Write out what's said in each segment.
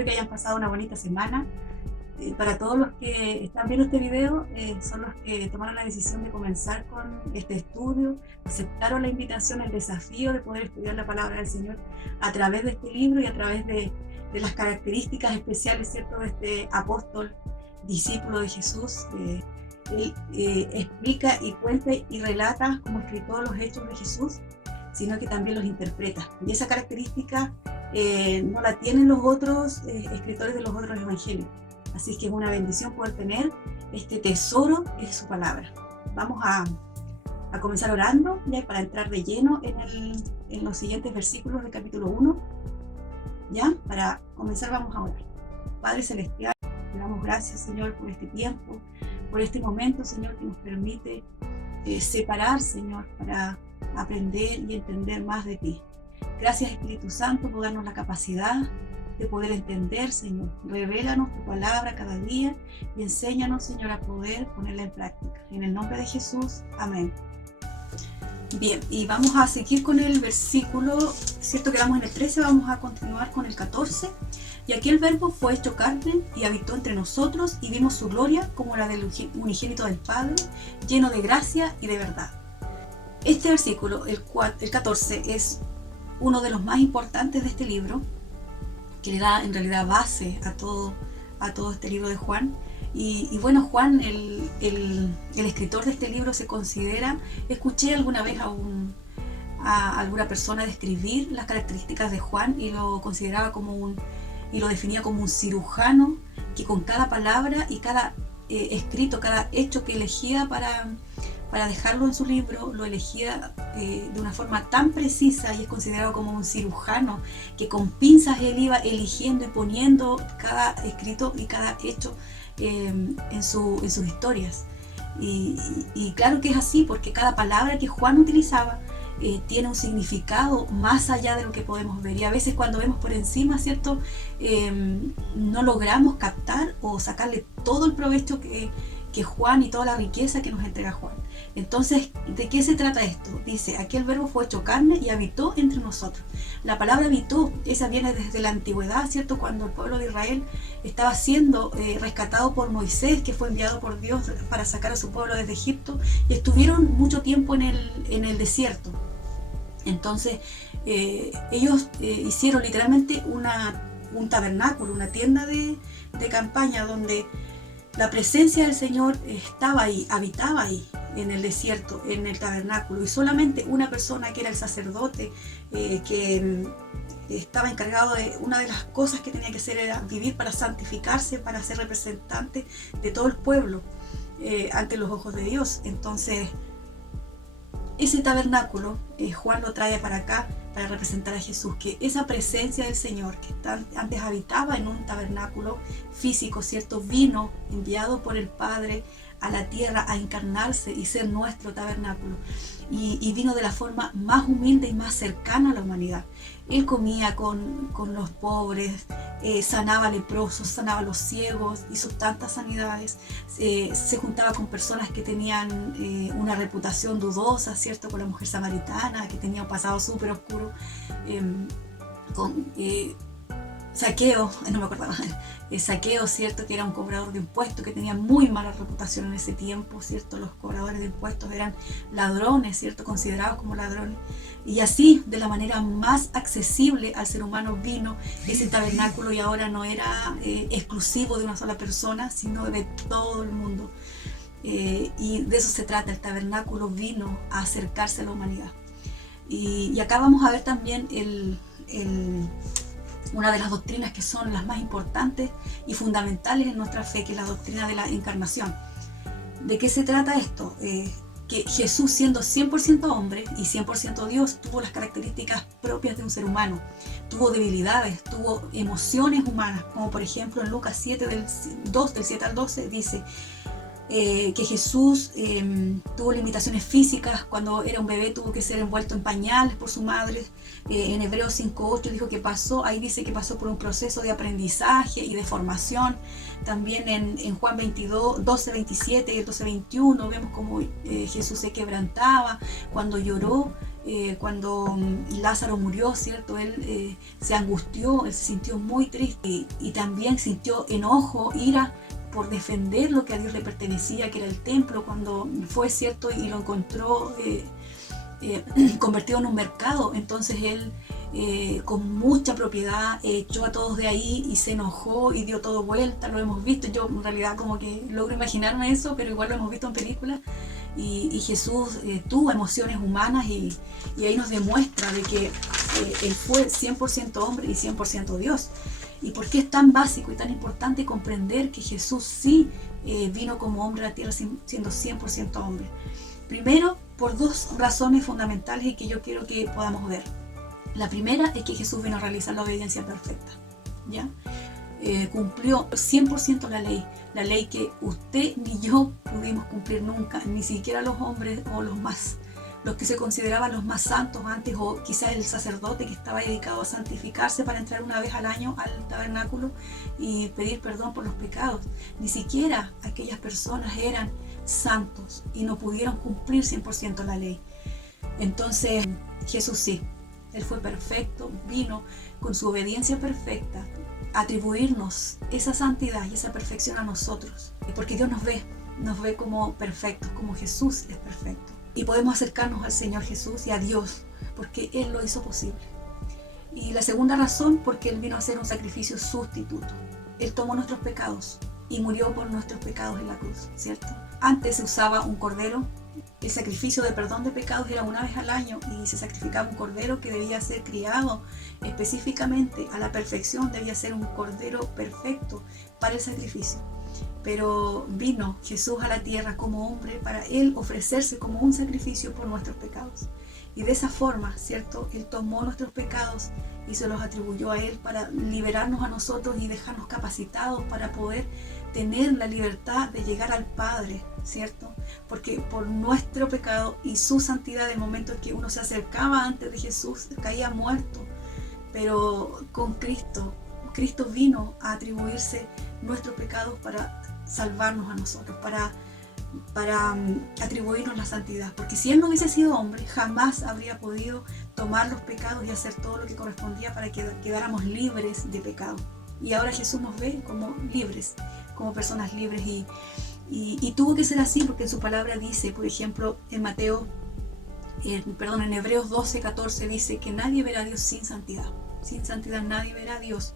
espero que hayan pasado una bonita semana. Para todos los que están viendo este video, son los que tomaron la decisión de comenzar con este estudio, aceptaron la invitación, el desafío de poder estudiar la palabra del Señor a través de este libro y a través de las características especiales, ¿cierto?, de este apóstol, discípulo de Jesús. Él explica y cuenta y relata como escritor los hechos de Jesús, sino que también los interpreta. Y esa característica no la tienen los otros escritores de los otros evangelios. Así que es una bendición poder tener este tesoro de su palabra. Vamos a comenzar orando ya para entrar de lleno en los siguientes versículos del capítulo 1. Ya, para comenzar vamos a orar. Padre Celestial, te damos gracias, Señor, por este tiempo, por este momento, Señor, que nos permite separar, Señor, para aprender y entender más de ti. Gracias, Espíritu Santo, por darnos la capacidad de poder entender, Señor. Revélanos tu palabra cada día y enséñanos, Señor, a poder ponerla en práctica. En el nombre de Jesús, amén. Bien, y vamos a seguir con el versículo, cierto que vamos en el 13, vamos a continuar con el 14. Y aquí el verbo fue hecho carne y habitó entre nosotros y vimos su gloria como la del unigénito del Padre, lleno de gracia y de verdad. Este versículo, el 14, es uno de los más importantes de este libro, que le da en realidad base a todo este libro de Juan. Y bueno, Juan, el escritor de este libro, se considera, escuché alguna vez a alguna persona describir las características de Juan y lo consideraba y lo definía como un cirujano que con cada palabra y cada escrito, cada hecho que elegía para dejarlo en su libro, lo elegía de una forma tan precisa, y es considerado como un cirujano que con pinzas él iba eligiendo y poniendo cada escrito y cada hecho en sus historias. Y claro que es así, porque cada palabra que Juan utilizaba tiene un significado más allá de lo que podemos ver, y a veces cuando vemos por encima, ¿cierto?, no logramos captar o sacarle todo el provecho que Juan y toda la riqueza que nos entrega Juan. Entonces, ¿de qué se trata esto? Dice, aquí el verbo fue hecho carne y habitó entre nosotros. La palabra habitó, esa viene desde la antigüedad, ¿cierto?, cuando el pueblo de Israel estaba siendo rescatado por Moisés, que fue enviado por Dios para sacar a su pueblo desde Egipto, y estuvieron mucho tiempo en el desierto. Entonces, ellos hicieron literalmente un tabernáculo, una tienda de campaña donde la presencia del Señor estaba ahí, habitaba ahí, en el desierto, en el tabernáculo, y solamente una persona, que era el sacerdote, que estaba encargado de una de las cosas que tenía que hacer era vivir para santificarse, para ser representante de todo el pueblo ante los ojos de Dios. Entonces, ese tabernáculo, Juan lo trae para acá para representar a Jesús, que esa presencia del Señor, que antes habitaba en un tabernáculo físico, ¿cierto?, vino enviado por el Padre a la tierra a encarnarse y ser nuestro tabernáculo, y vino de la forma más humilde y más cercana a la humanidad. Él comía con los pobres, sanaba leprosos, sanaba a los ciegos, hizo tantas sanidades, se juntaba con personas que tenían una reputación dudosa, ¿cierto?, con la mujer samaritana, que tenía un pasado súper oscuro, con Zaqueo, no me acordaba, Zaqueo, ¿cierto?, que era un cobrador de impuestos, que tenía muy mala reputación en ese tiempo, ¿cierto? Los cobradores de impuestos eran ladrones, ¿cierto?, considerados como ladrones. Y así, de la manera más accesible al ser humano, vino ese tabernáculo, y ahora no era exclusivo de una sola persona, sino de todo el mundo. Y de eso se trata, el tabernáculo vino a acercarse a la humanidad. Y acá vamos a ver también una de las doctrinas que son las más importantes y fundamentales en nuestra fe, que es la doctrina de la encarnación. ¿De qué se trata esto? Que Jesús, siendo 100% hombre y 100% Dios, tuvo las características propias de un ser humano. Tuvo debilidades, tuvo emociones humanas, como por ejemplo en Lucas 7, del 7 al 12, dice que Jesús tuvo limitaciones físicas. Cuando era un bebé tuvo que ser envuelto en pañales por su madre. En Hebreos 5:8 dijo que ahí dice que pasó por un proceso de aprendizaje y de formación. También en Juan 12:27 y el 12:21 vemos cómo Jesús se quebrantaba cuando lloró. cuando Lázaro murió, ¿cierto? Él se angustió, él se sintió muy triste y también sintió enojo, ira por defender lo que a Dios le pertenecía, que era el templo, cuando fue, ¿cierto? Y lo encontró convertido en un mercado. Entonces él con mucha propiedad echó a todos de ahí y se enojó y dio todo vuelta. Lo hemos visto, yo en realidad como que logro imaginarme eso, pero igual lo hemos visto en películas. Y Jesús tuvo emociones humanas y ahí nos demuestra de que Él fue 100% hombre y 100% Dios. ¿Y por qué es tan básico y tan importante comprender que Jesús sí vino como hombre a la tierra siendo 100% hombre? Primero, por dos razones fundamentales y que yo quiero que podamos ver. La primera es que Jesús vino a realizar la obediencia perfecta, ¿ya? Cumplió 100% la ley que usted ni yo pudimos cumplir nunca, ni siquiera los hombres o los que se consideraban los más santos antes, o quizás el sacerdote que estaba dedicado a santificarse para entrar una vez al año al tabernáculo y pedir perdón por los pecados. Ni siquiera aquellas personas eran santos y no pudieron cumplir 100% la ley. Entonces Jesús sí, Él fue perfecto, vino con su obediencia perfecta a atribuirnos esa santidad y esa perfección a nosotros, porque Dios nos ve como perfectos, como Jesús es perfecto. Y podemos acercarnos al Señor Jesús y a Dios, porque Él lo hizo posible. Y la segunda razón, porque Él vino a hacer un sacrificio sustituto. Él tomó nuestros pecados y murió por nuestros pecados en la cruz, ¿cierto? Antes se usaba un cordero. El sacrificio de perdón de pecados era una vez al año y se sacrificaba un cordero que debía ser criado específicamente a la perfección, debía ser un cordero perfecto para el sacrificio. Pero vino Jesús a la tierra como hombre para Él ofrecerse como un sacrificio por nuestros pecados. Y de esa forma, ¿cierto? Él tomó nuestros pecados y se los atribuyó a Él para liberarnos a nosotros y dejarnos capacitados para poder tener la libertad de llegar al Padre, ¿cierto? Porque por nuestro pecado y su santidad, el momento en que uno se acercaba antes de Jesús, caía muerto. Pero con Cristo vino a atribuirse nuestros pecados para salvarnos a nosotros, para atribuirnos la santidad. Porque si Él no hubiese sido hombre, jamás habría podido tomar los pecados y hacer todo lo que correspondía para que quedáramos libres de pecado. Y ahora Jesús nos ve como libres, como personas libres. Y tuvo que ser así porque en su palabra dice, por ejemplo, en en Hebreos 12:14 dice que nadie verá a Dios sin santidad. Sin santidad nadie verá a Dios.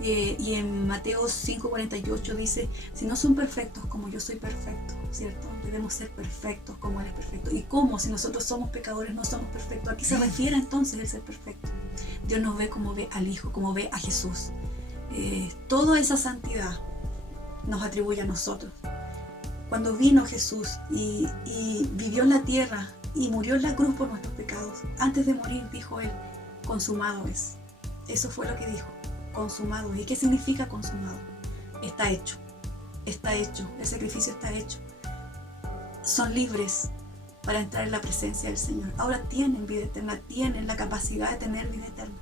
Y en Mateo 5:48 dice, si no son perfectos como yo soy perfecto, ¿cierto? Debemos ser perfectos como Él es perfecto. ¿Y cómo? Si nosotros somos pecadores, no somos perfectos. ¿A qué se refiere entonces el ser perfecto? Dios nos ve como ve al Hijo, como ve a Jesús. Toda esa santidad nos atribuye a nosotros. Cuando vino Jesús y vivió en la tierra y murió en la cruz por nuestros pecados, antes de morir dijo Él, consumado es. Eso fue lo que dijo, consumado es. ¿Y qué significa consumado? Está hecho, el sacrificio está hecho. Son libres para entrar en la presencia del Señor. Ahora tienen vida eterna, tienen la capacidad de tener vida eterna.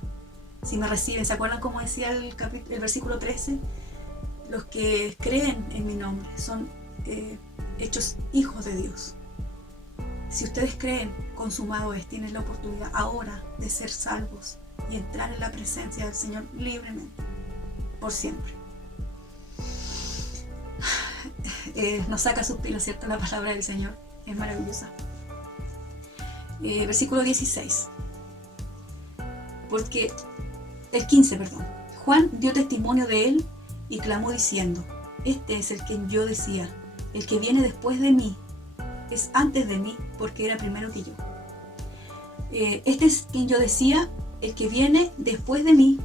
Si me reciben, ¿se acuerdan cómo decía el versículo 13? Los que creen en mi nombre son hechos hijos de Dios. Si ustedes creen, consumado es, tienen la oportunidad ahora de ser salvos y entrar en la presencia del Señor libremente, por siempre. Nos saca suspiro, ¿cierto? La palabra del Señor es maravillosa. Versículo 16. Porque el 15, perdón. Juan dio testimonio de él y clamó diciendo, este es el que yo decía, el que viene después de mí es antes de mí porque era primero que yo. Este es quien yo decía, el que viene después de mí,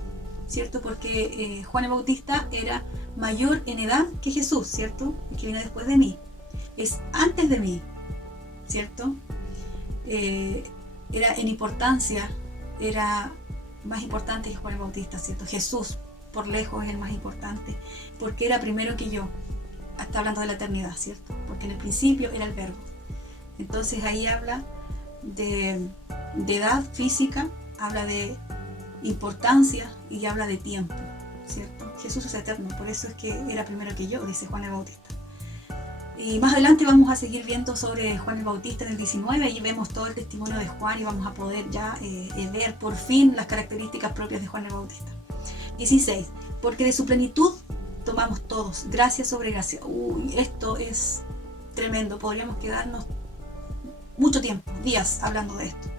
¿cierto? Porque Juan el Bautista era mayor en edad que Jesús, ¿cierto? El que viene después de mí es antes de mí, ¿cierto? Era en importancia, era más importante que Juan el Bautista, ¿cierto? Jesús por lejos es el más importante porque era primero que yo. Está hablando de la eternidad, ¿cierto? Porque en el principio era el verbo. Entonces ahí habla de edad física, habla de importancia y habla de tiempo, ¿cierto? Jesús es eterno, por eso es que era primero que yo, dice Juan el Bautista. Y más adelante vamos a seguir viendo sobre Juan el Bautista en el 19 y vemos todo el testimonio de Juan y vamos a poder ya ver por fin las características propias de Juan el Bautista. 16. Porque de su plenitud tomamos todos, gracia sobre gracia. Uy, esto es tremendo, podríamos quedarnos mucho tiempo, días hablando de esto.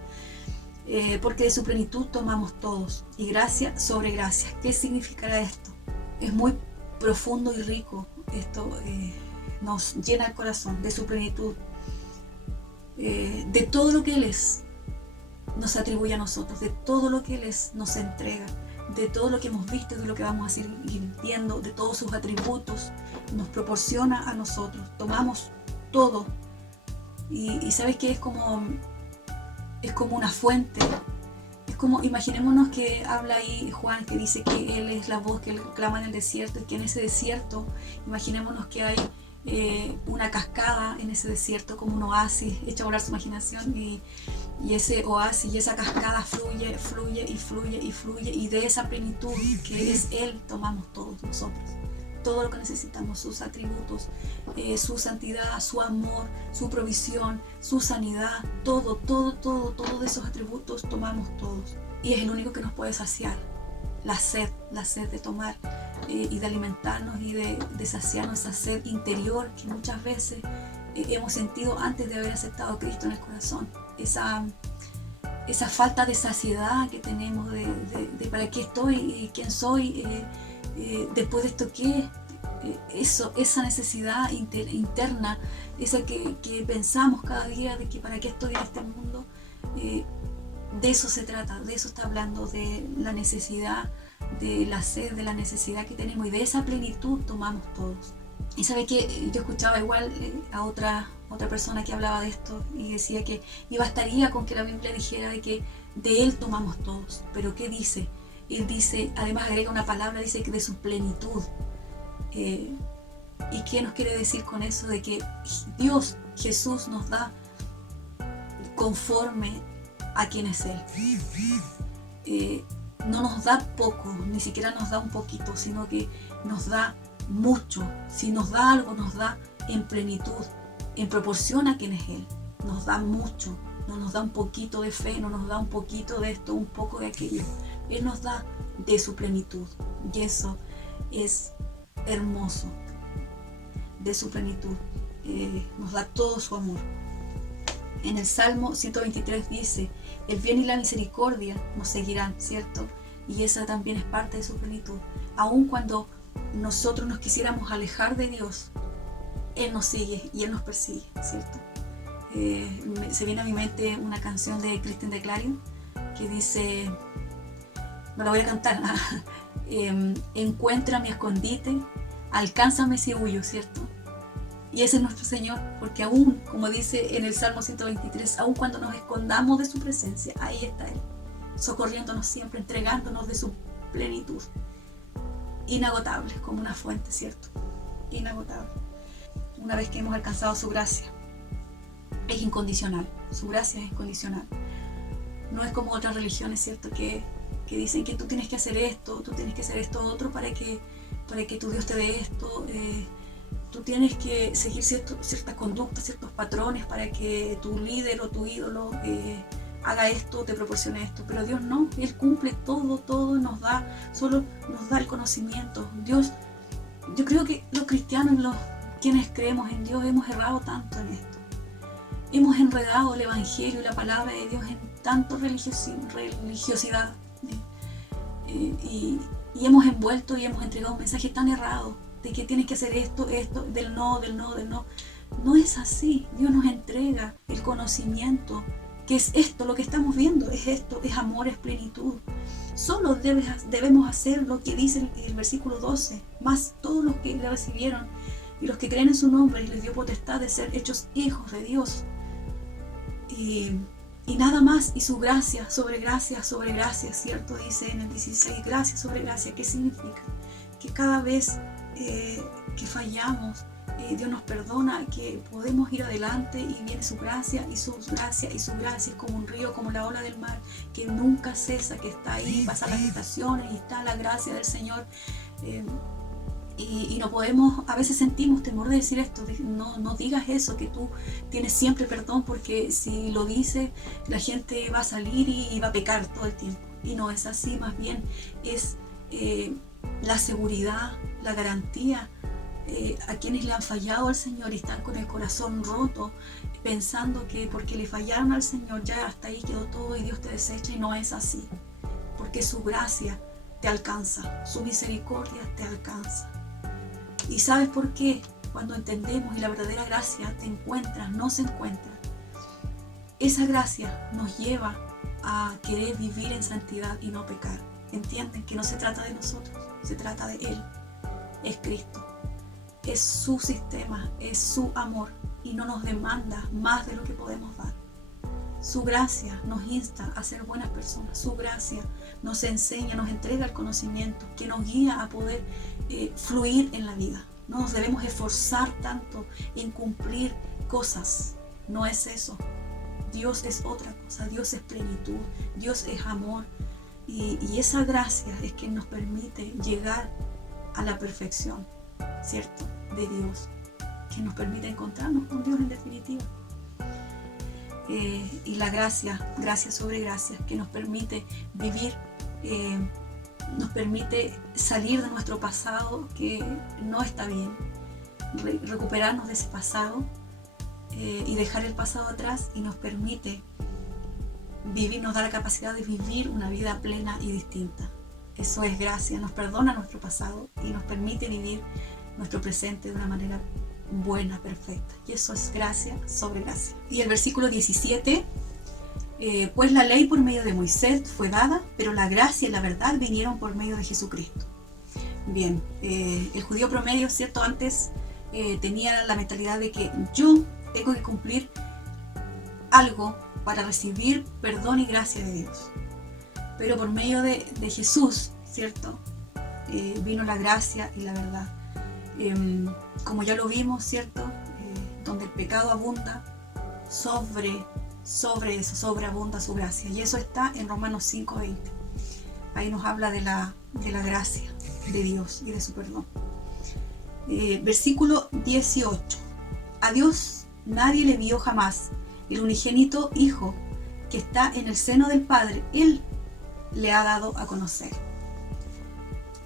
Porque de su plenitud tomamos todos, y gracia sobre gracia. ¿Qué significará esto? Es muy profundo y rico. Esto nos llena el corazón de su plenitud. De todo lo que Él es, nos atribuye a nosotros, de todo lo que Él es, nos entrega, de todo lo que hemos visto, de lo que vamos a seguir viendo, de todos sus atributos, nos proporciona a nosotros. Tomamos todo. Y sabes que es como una fuente. Es como, imaginémonos que habla ahí Juan, que dice que Él es la voz que Él clama en el desierto, y que en ese desierto, imaginémonos que hay una cascada en ese desierto, como un oasis, echa a volar su imaginación, y ese oasis y esa cascada fluye, fluye y fluye y fluye, y de esa plenitud que es Él tomamos todos nosotros. Todo lo que necesitamos, sus atributos, su santidad, su amor, su provisión, su sanidad, todo de esos atributos tomamos todos. Y es el único que nos puede saciar. La sed de tomar y de alimentarnos y de saciarnos, esa sed interior que muchas veces hemos sentido antes de haber aceptado a Cristo en el corazón. Esa falta de saciedad que tenemos de para qué estoy y quién soy. Después de esto, ¿qué? Esa necesidad interna, esa que pensamos cada día de que para qué estoy en este mundo, de eso se trata, de eso está hablando, de la necesidad, de la sed, de la necesidad que tenemos, y de esa plenitud tomamos todos. Y sabe que yo escuchaba igual a otra persona que hablaba de esto y decía que y bastaría con que la Biblia dijera de que de Él tomamos todos. Pero ¿qué dice? Él dice, además agrega una palabra, dice que de su plenitud. ¿Y qué nos quiere decir con eso? De que Dios, Jesús, nos da conforme a quien es Él. No nos da poco, ni siquiera nos da un poquito, sino que nos da mucho. Si nos da algo, nos da en plenitud, en proporción a quien es Él. Nos da mucho, no nos da un poquito de fe, no nos da un poquito de esto, un poco de aquello. Él nos da de su plenitud, y eso es hermoso, de su plenitud. Nos da todo su amor. En el Salmo 123 dice, el bien y la misericordia nos seguirán, ¿cierto? Y esa también es parte de su plenitud. Aun cuando nosotros nos quisiéramos alejar de Dios, Él nos sigue y Él nos persigue, ¿cierto? Se viene a mi mente una canción de Christine de Clarion que dice, no la voy a cantar, encuentra mi escondite, alcánzame si huyo, ¿cierto? Y ese es nuestro Señor, porque aún, como dice en el Salmo 123, aún cuando nos escondamos de su presencia, ahí está Él, socorriéndonos siempre, entregándonos de su plenitud. Inagotable, como una fuente, ¿cierto? Inagotable. Una vez que hemos alcanzado su gracia, es incondicional, su gracia es incondicional. No es como otras religiones, ¿cierto? Que dicen que tú tienes que hacer esto, tú tienes que hacer esto otro para que tu Dios te dé esto. Tú tienes que seguir ciertas conductas, ciertos patrones para que tu líder o tu ídolo haga esto, te proporcione esto. Pero Dios no, Él cumple todo, solo nos da el conocimiento. Dios, yo creo que los cristianos, quienes creemos en Dios, hemos errado tanto en esto. Hemos enredado el Evangelio y la palabra de Dios en tanto religiosidad. Y hemos envuelto y hemos entregado un mensaje tan errado de que tienes que hacer esto, del no. No es así. Dios nos entrega el conocimiento, que es esto, lo que estamos viendo, es esto, es amor, es plenitud. Solo debemos hacer lo que dice el versículo 12, más todos los que le recibieron y los que creen en su nombre y les dio potestad de ser hechos hijos de Dios. Y nada más, y su gracia, sobre gracia, ¿cierto? Dice en el 16, gracia sobre gracia. ¿Qué significa? Que cada vez que fallamos, Dios nos perdona, que podemos ir adelante y viene su gracia y su gracia y su gracia es como un río, como la ola del mar, que nunca cesa, que está ahí, pasa las estaciones y está la gracia del Señor. Y no podemos, a veces sentimos temor de decir esto, no digas eso, que tú tienes siempre perdón, porque si lo dices, la gente va a salir y va a pecar todo el tiempo. Y no es así, más bien es la seguridad, la garantía. A quienes le han fallado al Señor y están con el corazón roto, pensando que porque le fallaron al Señor ya hasta ahí quedó todo y Dios te desecha, y no es así, porque su gracia te alcanza, su misericordia te alcanza. ¿Y sabes por qué? Cuando entendemos y la verdadera gracia te encuentra, no se encuentra, esa gracia nos lleva a querer vivir en santidad y no pecar. Entienden que no se trata de nosotros, se trata de Él, es Cristo. Es su sistema, es su amor y no nos demanda más de lo que podemos dar. Su gracia nos insta a ser buenas personas. Su gracia nos enseña, nos entrega el conocimiento que nos guía a poder fluir en la vida. No nos debemos esforzar tanto en cumplir cosas. No es eso. Dios es otra cosa. Dios es plenitud. Dios es amor. Y esa gracia es que nos permite llegar a la perfección, ¿cierto? De Dios, que nos permite encontrarnos con Dios en definitiva. Y la gracia sobre gracia, que nos permite vivir, nos permite salir de nuestro pasado que no está bien, recuperarnos de ese pasado y dejar el pasado atrás, y nos permite vivir, nos da la capacidad de vivir una vida plena y distinta. Eso es gracia, nos perdona nuestro pasado y nos permite vivir nuestro presente de una manera buena, perfecta. Y eso es gracia sobre gracia. Y el versículo 17, pues la ley por medio de Moisés fue dada, pero la gracia y la verdad vinieron por medio de Jesucristo. Bien, el judío promedio, ¿cierto? Antes tenía la mentalidad de que yo tengo que cumplir algo para recibir perdón y gracia de Dios. Pero por medio de Jesús, ¿cierto? Vino la gracia y la verdad. Como ya lo vimos, ¿cierto? Donde el pecado abunda, sobre eso sobreabunda su gracia. Y eso está en Romanos 5:20. Ahí nos habla de la gracia de Dios y de su perdón. Versículo 18. A Dios nadie le vio jamás. El unigénito Hijo que está en el seno del Padre, Él le ha dado a conocer.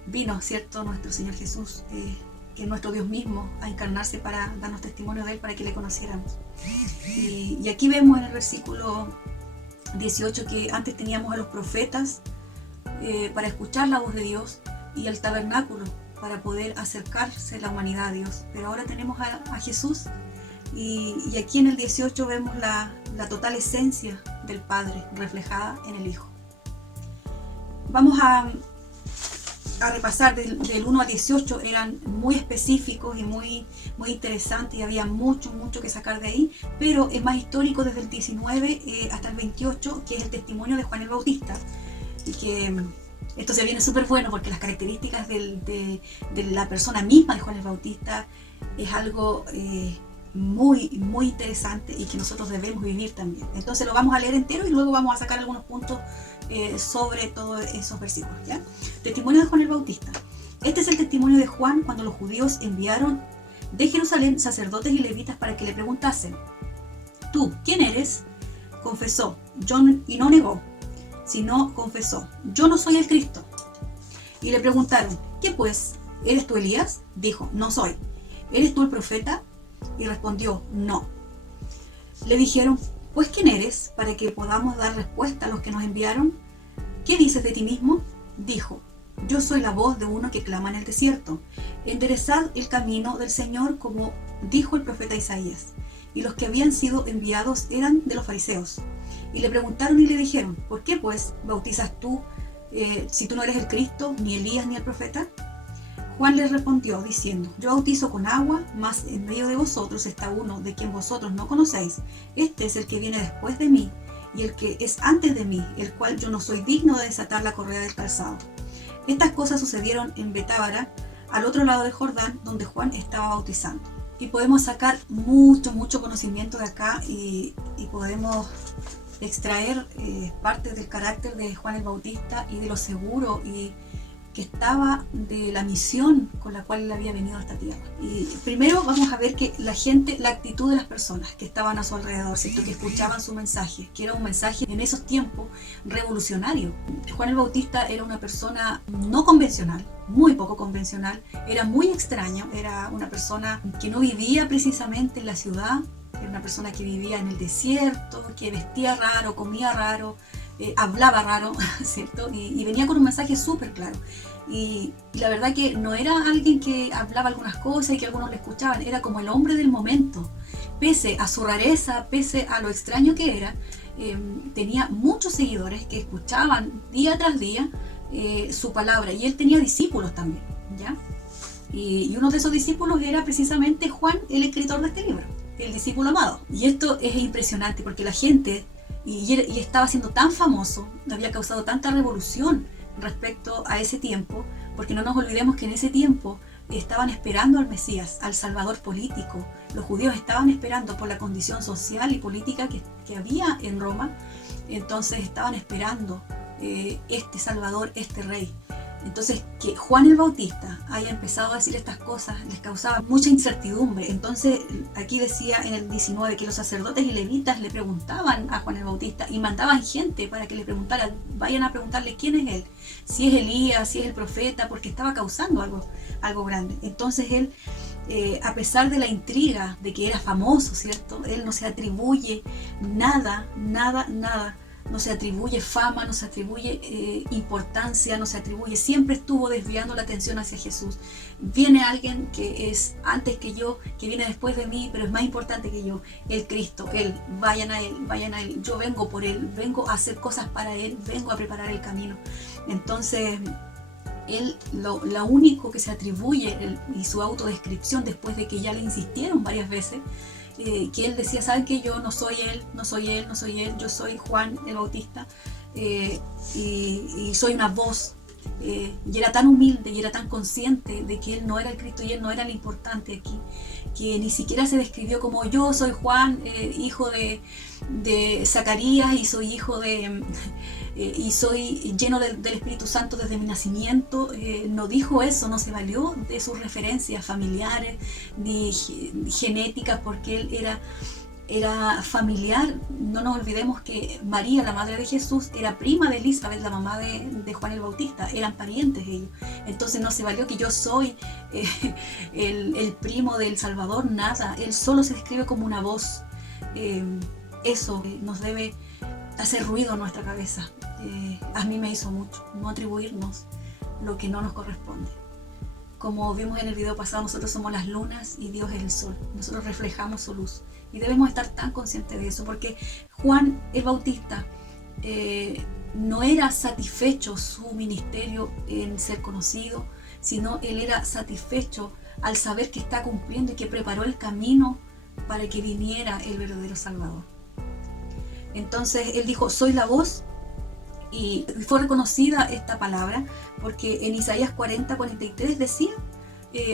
Vino, ¿cierto?, nuestro Señor Jesús, que es nuestro Dios mismo, a encarnarse para darnos testimonio de Él, para que le conociéramos. Y aquí vemos en el versículo 18 que antes teníamos a los profetas para escuchar la voz de Dios, y al tabernáculo para poder acercarse la humanidad a Dios. Pero ahora tenemos a Jesús, y aquí en el 18 vemos la total esencia del Padre reflejada en el Hijo. Vamos a repasar del 1 al 18, eran muy específicos y muy interesantes, y había mucho que sacar de ahí, pero es más histórico desde el 19 hasta el 28, que es el testimonio de Juan el Bautista. Y que esto se viene súper bueno porque las características de la persona misma de Juan el Bautista es algo muy interesante y que nosotros debemos vivir también. Entonces lo vamos a leer entero y luego vamos a sacar algunos puntos sobre todos esos versículos, ¿ya? Testimonio de Juan el Bautista. Este es el testimonio de Juan cuando los judíos enviaron de Jerusalén sacerdotes y levitas para que le preguntasen: ¿tú quién eres? Confesó, y no negó, sino confesó: yo no soy el Cristo. Y le preguntaron: ¿qué pues? ¿Eres tú Elías? Dijo: no soy. ¿Eres tú el profeta? Y respondió: no. Le dijeron: pues ¿quién eres? Para que podamos dar respuesta a los que nos enviaron. ¿Qué dices de ti mismo? Dijo: yo soy la voz de uno que clama en el desierto: enderezad el camino del Señor, como dijo el profeta Isaías. Y los que habían sido enviados eran de los fariseos. Y le preguntaron y le dijeron: ¿por qué pues bautizas tú si tú no eres el Cristo, ni Elías, ni el profeta? Juan les respondió diciendo: yo bautizo con agua, mas en medio de vosotros está uno de quien vosotros no conocéis. Este es el que viene después de mí, y el que es antes de mí, el cual yo no soy digno de desatar la correa del calzado. Estas cosas sucedieron en Betábara, al otro lado del Jordán, donde Juan estaba bautizando. Y podemos sacar mucho conocimiento de acá, y podemos extraer parte del carácter de Juan el Bautista y de lo seguro y que estaba de la misión con la cual él había venido a esta tierra. Y primero vamos a ver que la gente, la actitud de las personas que estaban a su alrededor, ¿cierto? Que escuchaban su mensaje, que era un mensaje en esos tiempos revolucionario. Juan el Bautista era una persona no convencional, muy poco convencional, era muy extraño, era una persona que no vivía precisamente en la ciudad, era una persona que vivía en el desierto, que vestía raro, comía raro, hablaba raro, ¿cierto? Y venía con un mensaje súper claro. Y la verdad que no era alguien que hablaba algunas cosas y que algunos le escuchaban, era como el hombre del momento. Pese a su rareza, pese a lo extraño que era, tenía muchos seguidores que escuchaban día tras día su palabra, y él tenía discípulos también, ¿ya? Y uno de esos discípulos era precisamente Juan, el escritor de este libro, el discípulo amado. Y esto es impresionante porque la gente, y estaba siendo tan famoso, había causado tanta revolución respecto a ese tiempo, porque no nos olvidemos que en ese tiempo estaban esperando al Mesías, al Salvador político. Los judíos estaban esperando por la condición social y política que había en Roma, entonces estaban esperando este Salvador, este Rey. Entonces, que Juan el Bautista haya empezado a decir estas cosas les causaba mucha incertidumbre. Entonces, aquí decía en el 19 que los sacerdotes y levitas le preguntaban a Juan el Bautista y mandaban gente para que le preguntaran, vayan a preguntarle quién es él, si es Elías, si es el profeta, porque estaba causando algo grande. Entonces él, a pesar de la intriga de que era famoso, ¿cierto? Él no se atribuye nada, no se atribuye fama, no se atribuye importancia, no se atribuye, siempre estuvo desviando la atención hacia Jesús. Viene alguien que es antes que yo, que viene después de mí, pero es más importante que yo, el Cristo, Él, vayan a Él, yo vengo por Él, vengo a hacer cosas para Él, vengo a preparar el camino. Entonces, él, lo único que se atribuye y su autodescripción, después de que ya le insistieron varias veces, que él decía, ¿saben qué? Yo no soy él, yo soy Juan el Bautista, y soy una voz. Y era tan humilde y era tan consciente de que él no era el Cristo y él no era el importante aquí, que ni siquiera se describió como yo soy Juan, hijo de Zacarías, y soy hijo de y soy lleno del Espíritu Santo desde mi nacimiento. No dijo eso, no se valió de sus referencias familiares ni genéticas, porque él era familiar. No nos olvidemos que María, la madre de Jesús, era prima de Elizabeth, la mamá de Juan el Bautista, eran parientes ellos. Entonces no se valió que yo soy el primo del Salvador, nada. Él solo se describe como una voz. Eso nos debe hacer ruido en nuestra cabeza. A mí me hizo mucho, no atribuirnos lo que no nos corresponde. Como vimos en el video pasado, nosotros somos las lunas y Dios es el sol. Nosotros reflejamos su luz. Y debemos estar tan conscientes de eso, porque Juan el Bautista no era satisfecho su ministerio en ser conocido, sino él era satisfecho al saber que está cumpliendo y que preparó el camino para que viniera el verdadero Salvador. Entonces él dijo, soy la voz, y fue reconocida esta palabra porque en Isaías 40:43 decía,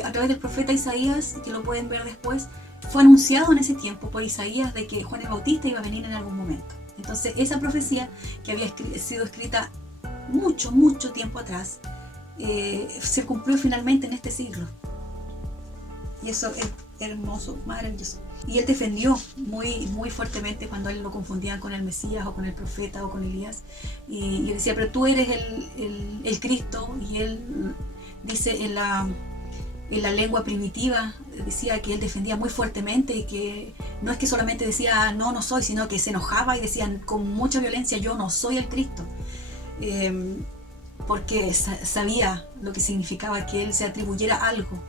a través del profeta Isaías, que lo pueden ver después, fue anunciado en ese tiempo por Isaías de que Juan el Bautista iba a venir en algún momento. Entonces esa profecía, que había sido escrita mucho tiempo atrás, se cumplió finalmente en este siglo. Y eso es hermoso, maravilloso. Y él defendió muy fuertemente cuando él lo confundían con el Mesías o con el profeta o con Elías, y le decía, pero tú eres el Cristo. Y él dice en la lengua primitiva, decía que él defendía muy fuertemente, y que no es que solamente decía no soy, sino que se enojaba y decía con mucha violencia, yo no soy el Cristo, porque sabía lo que significaba que él se atribuyera algo.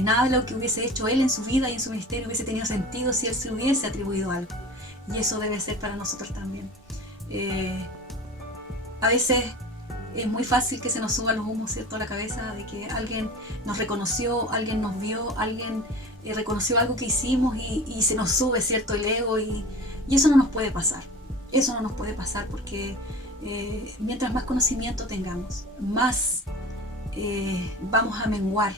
Nada de lo que hubiese hecho él en su vida y en su ministerio hubiese tenido sentido si él se hubiese atribuido algo. Y eso debe ser para nosotros también. A veces es muy fácil que se nos suban los humos, ¿cierto?, a la cabeza, de que alguien nos reconoció, alguien nos vio, alguien reconoció algo que hicimos, y se nos sube, ¿cierto?, el ego, y eso no nos puede pasar. Eso no nos puede pasar, porque mientras más conocimiento tengamos, más vamos a menguar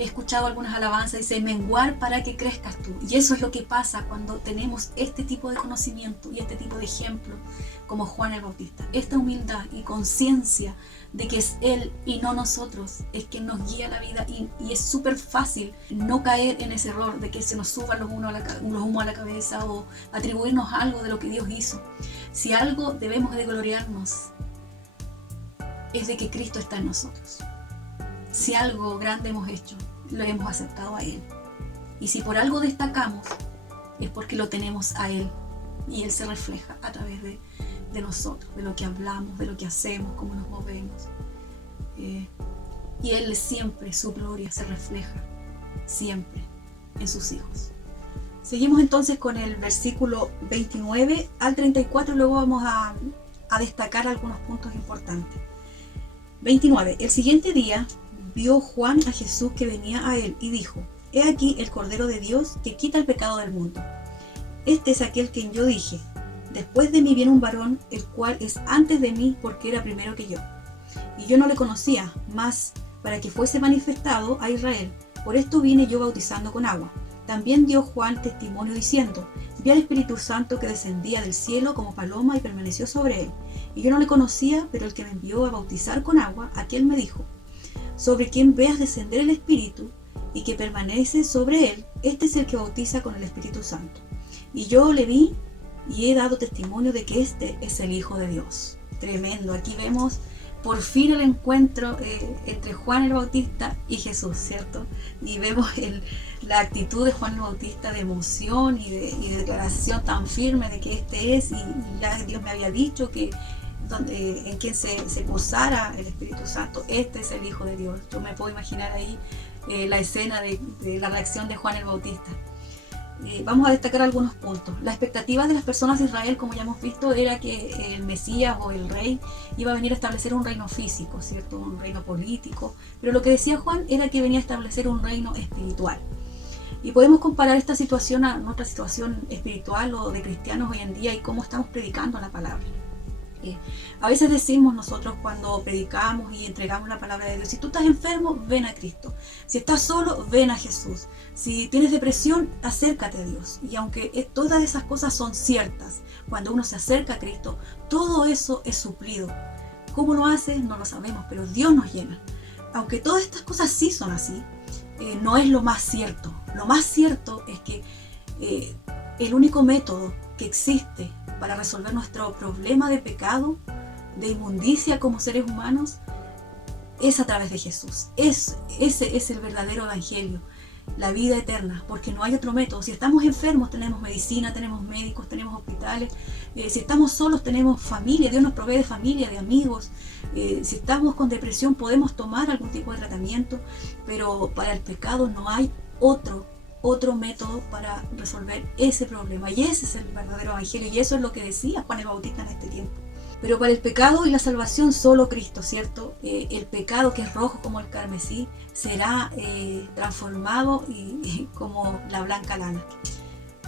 he escuchado algunas alabanzas, dice menguar para que crezcas tú. Y eso es lo que pasa cuando tenemos este tipo de conocimiento y este tipo de ejemplo como Juan el Bautista. Esta humildad y conciencia de que es Él y no nosotros es quien nos guía la vida, y es súper fácil no caer en ese error de que se nos suban los humos a la cabeza o atribuirnos algo de lo que Dios hizo. Si algo debemos de gloriarnos es de que Cristo está en nosotros. Si algo grande hemos hecho, lo hemos aceptado a Él. Y si por algo destacamos, es porque lo tenemos a Él. Y Él se refleja a través de nosotros, de lo que hablamos, de lo que hacemos, cómo nos movemos. Y Él siempre, su gloria se refleja, siempre, en sus hijos. Seguimos entonces con el versículo 29 al 34 y luego vamos a destacar algunos puntos importantes. 29. El siguiente día vio Juan a Jesús que venía a él y dijo: He aquí el Cordero de Dios que quita el pecado del mundo. Este es aquel quien yo dije: Después de mí viene un varón, el cual es antes de mí, porque era primero que yo. Y yo no le conocía, mas para que fuese manifestado a Israel. Por esto vine yo bautizando con agua. También dio Juan testimonio diciendo: Vi al Espíritu Santo que descendía del cielo como paloma y permaneció sobre él. Y yo no le conocía, pero el que me envió a bautizar con agua, aquel me dijo: Sobre quien veas descender el Espíritu y que permanece sobre él, este es el que bautiza con el Espíritu Santo. Y yo le vi y he dado testimonio de que este es el Hijo de Dios. Tremendo. Aquí vemos por fin el encuentro entre Juan el Bautista y Jesús, ¿cierto? Y vemos la actitud de Juan el Bautista de emoción y de declaración tan firme de que este es, y ya Dios me había dicho que en quien se posara el Espíritu Santo, este es el Hijo de Dios. Yo me puedo imaginar ahí la escena de la reacción de Juan el Bautista. Vamos a destacar algunos puntos. La expectativa de las personas de Israel, como ya hemos visto, era que el Mesías o el Rey iba a venir a establecer un reino físico, ¿cierto? Un reino político. Pero lo que decía Juan era que venía a establecer un reino espiritual. Y podemos comparar esta situación a nuestra situación espiritual o de cristianos hoy en día y cómo estamos predicando la palabra. A veces decimos nosotros cuando predicamos y entregamos la palabra de Dios: si tú estás enfermo, ven a Cristo. Si estás solo, ven a Jesús. Si tienes depresión, acércate a Dios. Y aunque todas esas cosas son ciertas, cuando uno se acerca a Cristo, todo eso es suplido. ¿Cómo lo hace? No lo sabemos, pero Dios nos llena. Aunque todas estas cosas sí son así, no es lo más cierto. Lo más cierto es que el único método que existe para resolver nuestro problema de pecado, de inmundicia como seres humanos, es a través de Jesús. Ese es el verdadero evangelio, la vida eterna, porque no hay otro método. Si estamos enfermos, tenemos medicina, tenemos médicos, tenemos hospitales. Si estamos solos, tenemos familia. Dios nos provee de familia, de amigos. Si estamos con depresión, podemos tomar algún tipo de tratamiento, pero para el pecado no hay otro método para resolver ese problema, y ese es el verdadero evangelio, y eso es lo que decía Juan el Bautista en este tiempo. Pero para el pecado y la salvación solo Cristo, ¿cierto? El pecado, que es rojo como el carmesí, será transformado y como la blanca lana.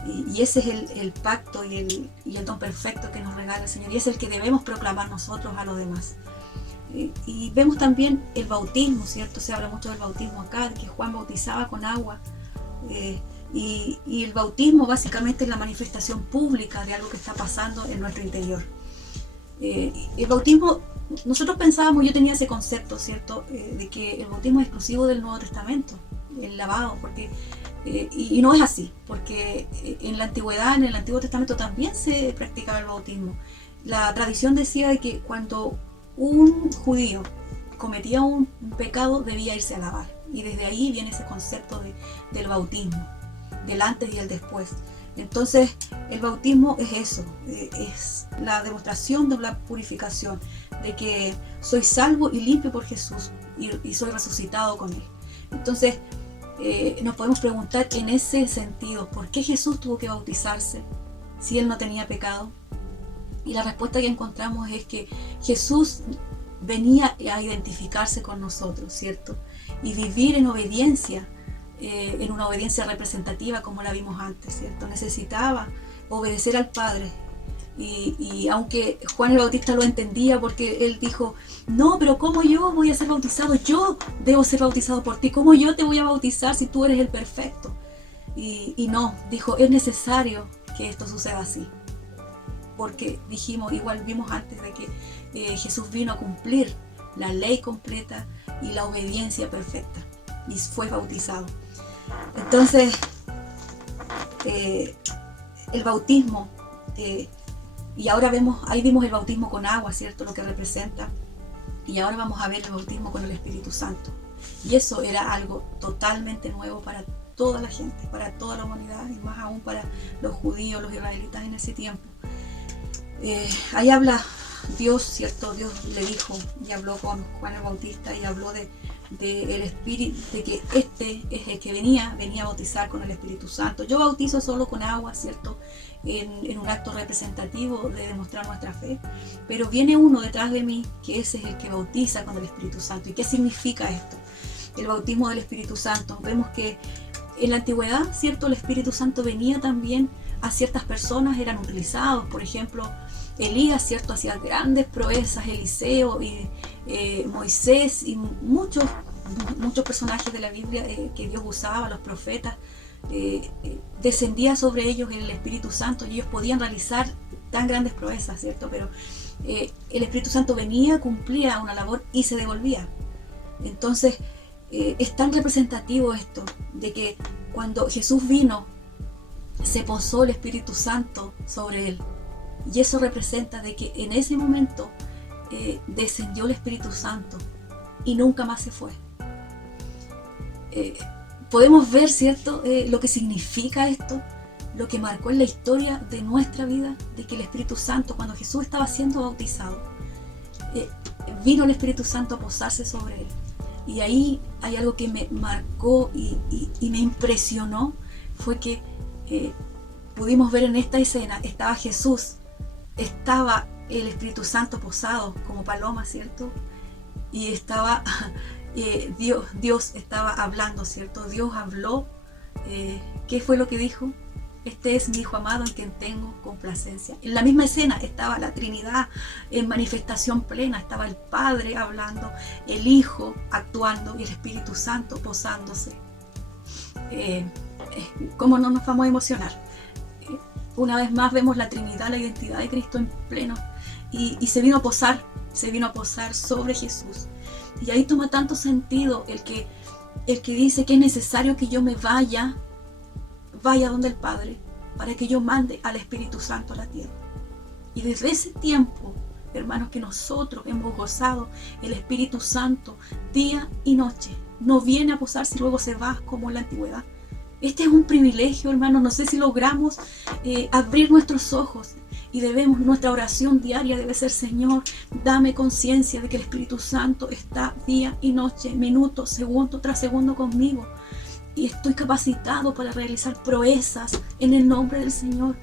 Y ese es el pacto y el don perfecto que nos regala el Señor, y es el que debemos proclamar nosotros a los demás. Y vemos también el bautismo, ¿cierto? Se habla mucho del bautismo acá, de que Juan bautizaba con agua. Y el bautismo básicamente es la manifestación pública de algo que está pasando en nuestro interior. El bautismo, nosotros pensábamos, yo tenía ese concepto, ¿cierto? De que el bautismo es exclusivo del Nuevo Testamento, el lavado, porque y no es así, porque en la antigüedad, en el Antiguo Testamento también se practicaba el bautismo. La tradición decía de que cuando un judío cometía un pecado, debía irse a lavar. Y desde ahí viene ese concepto del bautismo, del antes y el después. Entonces, el bautismo es eso, es la demostración de la purificación, de que soy salvo y limpio por Jesús y soy resucitado con Él. Entonces, nos podemos preguntar en ese sentido, ¿por qué Jesús tuvo que bautizarse si Él no tenía pecado? Y la respuesta que encontramos es que Jesús venía a identificarse con nosotros, ¿cierto? Y vivir en obediencia, en una obediencia representativa como la vimos antes, ¿cierto? Necesitaba obedecer al Padre Y aunque Juan el Bautista lo entendía, porque él dijo, no, pero ¿cómo yo voy a ser bautizado? Yo debo ser bautizado por ti. ¿Cómo yo te voy a bautizar si tú eres el perfecto? Y no, dijo, es necesario que esto suceda así. Porque dijimos, igual vimos antes de que Jesús vino a cumplir la ley completa y la obediencia perfecta. Y fue bautizado. Entonces, el bautismo, y ahora ahí vimos el bautismo con agua, ¿cierto? Lo que representa. Y ahora vamos a ver el bautismo con el Espíritu Santo. Y eso era algo totalmente nuevo para toda la gente, para toda la humanidad, y más aún para los judíos, los israelitas en ese tiempo. Ahí habla Dios, ¿cierto? Dios le dijo y habló con Juan el Bautista y habló el Espíritu, de que este es el que venía a bautizar con el Espíritu Santo. Yo bautizo solo con agua, ¿cierto? En un acto representativo de demostrar nuestra fe, pero viene uno detrás de mí que ese es el que bautiza con el Espíritu Santo. ¿Y qué significa esto? El bautismo del Espíritu Santo. Vemos que en la antigüedad, ¿cierto? El Espíritu Santo venía también a ciertas personas, eran utilizados, por ejemplo, Elías, ¿cierto? Hacía grandes proezas, Eliseo y Moisés y muchos personajes de la Biblia que Dios usaba, los profetas, descendía sobre ellos el Espíritu Santo y ellos podían realizar tan grandes proezas, ¿cierto? Pero el Espíritu Santo venía, cumplía una labor y se devolvía. Entonces, es tan representativo esto, de que cuando Jesús vino, se posó el Espíritu Santo sobre él. Y eso representa de que en ese momento descendió el Espíritu Santo y nunca más se fue. Podemos ver, ¿cierto?, lo que significa esto, lo que marcó en la historia de nuestra vida, de que el Espíritu Santo, cuando Jesús estaba siendo bautizado, vino el Espíritu Santo a posarse sobre él. Y ahí hay algo que me marcó y me impresionó, fue que pudimos ver en esta escena, estaba Jesús, estaba el Espíritu Santo posado como paloma, ¿cierto? Y estaba Dios estaba hablando, ¿cierto? Dios habló. ¿Qué fue lo que dijo? Este es mi Hijo amado en quien tengo complacencia. En la misma escena estaba la Trinidad en manifestación plena. Estaba el Padre hablando, el Hijo actuando y el Espíritu Santo posándose. ¿Cómo no nos vamos a emocionar? Una vez más vemos la Trinidad, la identidad de Cristo en pleno. Y se vino a posar sobre Jesús. Y ahí toma tanto sentido el que dice que es necesario que yo me vaya donde el Padre, para que yo mande al Espíritu Santo a la tierra. Y desde ese tiempo, hermanos, que nosotros hemos gozado el Espíritu Santo día y noche. No viene a posarse y luego se va como en la antigüedad. Este es un privilegio, hermanos. No sé si logramos abrir nuestros ojos. Y nuestra oración diaria debe ser: Señor, dame conciencia de que el Espíritu Santo está día y noche, minuto, segundo tras segundo conmigo. Y estoy capacitado para realizar proezas en el nombre del Señor.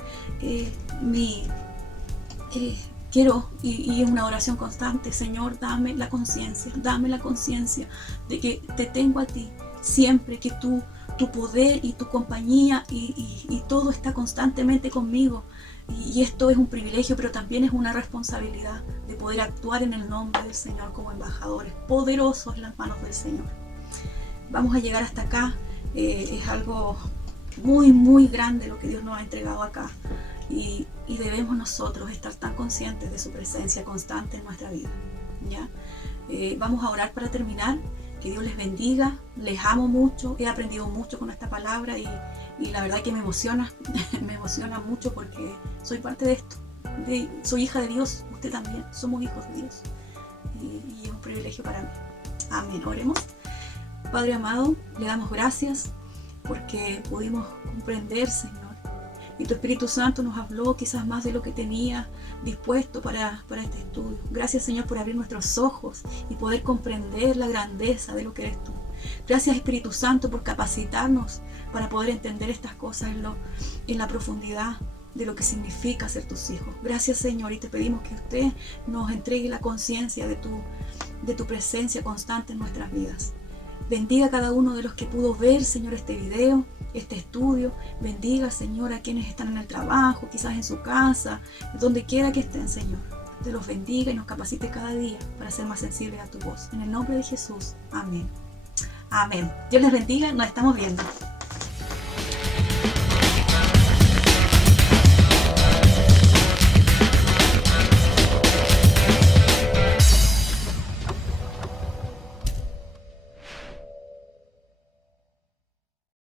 Quiero, y es una oración constante: Señor, dame la conciencia de que te tengo a ti siempre, que tu poder y tu compañía y todo está constantemente conmigo. Y esto es un privilegio, pero también es una responsabilidad de poder actuar en el nombre del Señor como embajadores poderosos en las manos del Señor. Vamos a llegar hasta acá. Es algo muy, muy grande lo que Dios nos ha entregado acá. Y debemos nosotros estar tan conscientes de su presencia constante en nuestra vida, ¿ya? Vamos a orar para terminar. Que Dios les bendiga. Les amo mucho. He aprendido mucho con esta palabra y la verdad que me emociona mucho porque soy parte de esto. Soy hija de Dios, usted también, somos hijos de Dios. Y es un privilegio para mí. Amén. Oremos. Padre amado, le damos gracias porque pudimos comprender, Señor. Y tu Espíritu Santo nos habló quizás más de lo que tenía dispuesto para este estudio. Gracias, Señor, por abrir nuestros ojos y poder comprender la grandeza de lo que eres tú. Gracias, Espíritu Santo, por capacitarnos para poder entender estas cosas en la profundidad de lo que significa ser tus hijos. Gracias, Señor, y te pedimos que usted nos entregue la conciencia de tu presencia constante en nuestras vidas. Bendiga a cada uno de los que pudo ver, Señor, este video, este estudio. Bendiga, Señor, a quienes están en el trabajo, quizás en su casa, donde quiera que estén, Señor. Te los bendiga y nos capacite cada día para ser más sensibles a tu voz. En el nombre de Jesús. Amén. Amén. Dios les bendiga. Nos estamos viendo.